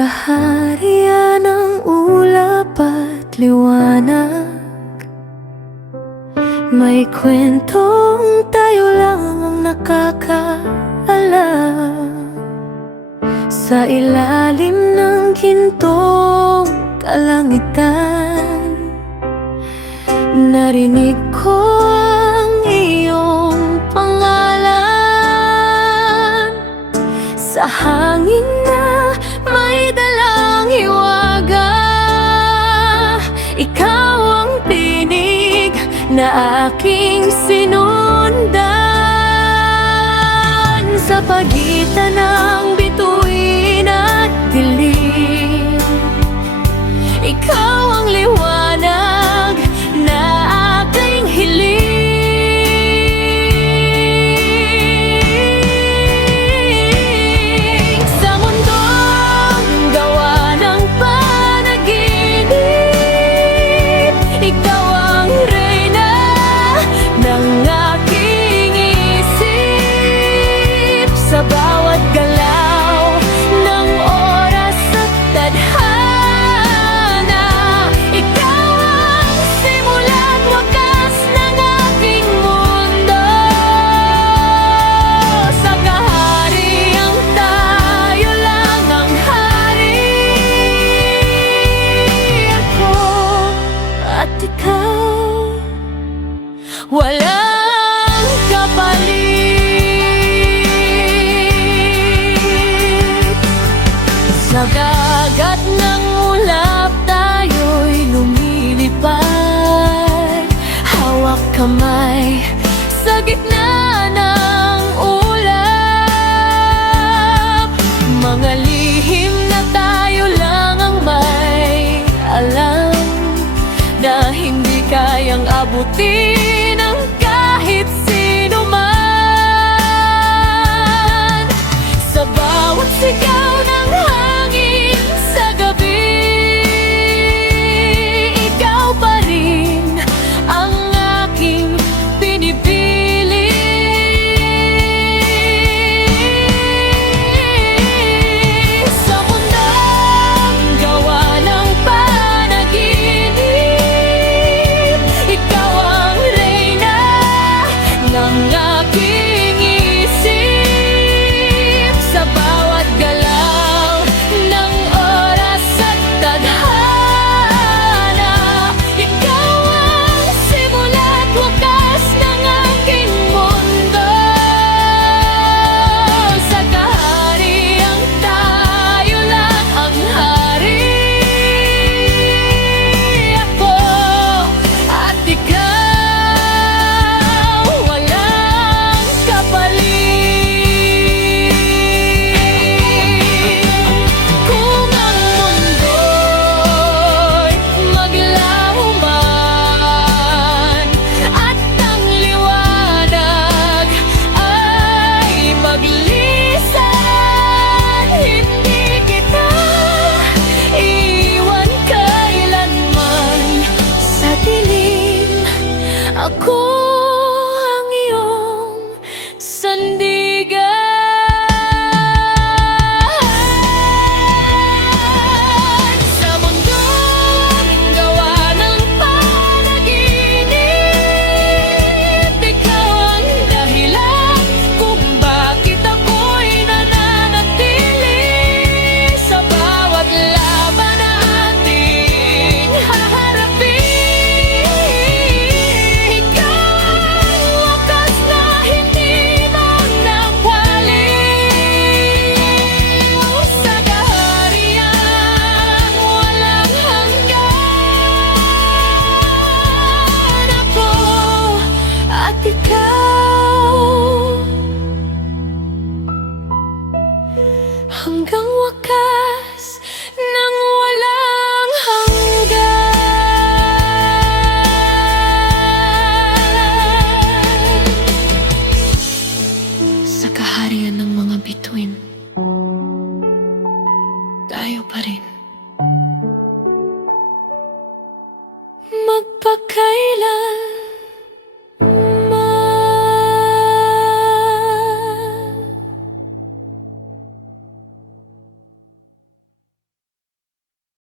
kaharian ng ulap at liwanag. May kwentong tayo lang ang nakakaalam. Sa ilalim ng gintong kalangitan, narinig ko ang iyong pangalan. Sa hangin na may dalang hiwaga, ikaw ang tinig na aking sinundan. Sa pagitan ng bituin at dilim, ikaw ang liwanag na aking hiling. Sa mundong gawa ng panaginip, ikaw ang reyna ng aking isip. Sa bawat galaw ng oras at tadhana, ikaw ang simula at wakas ng aking mundo. Sa kahariang tayo lang ang hari, ako at ikaw, walang kapalit. Sa dagat ng ulap tayo'y lumilipad, hawak kamay sa gitna ng ulap. Mga lihim na tayo lang ang may alam, na hindi kayang abutin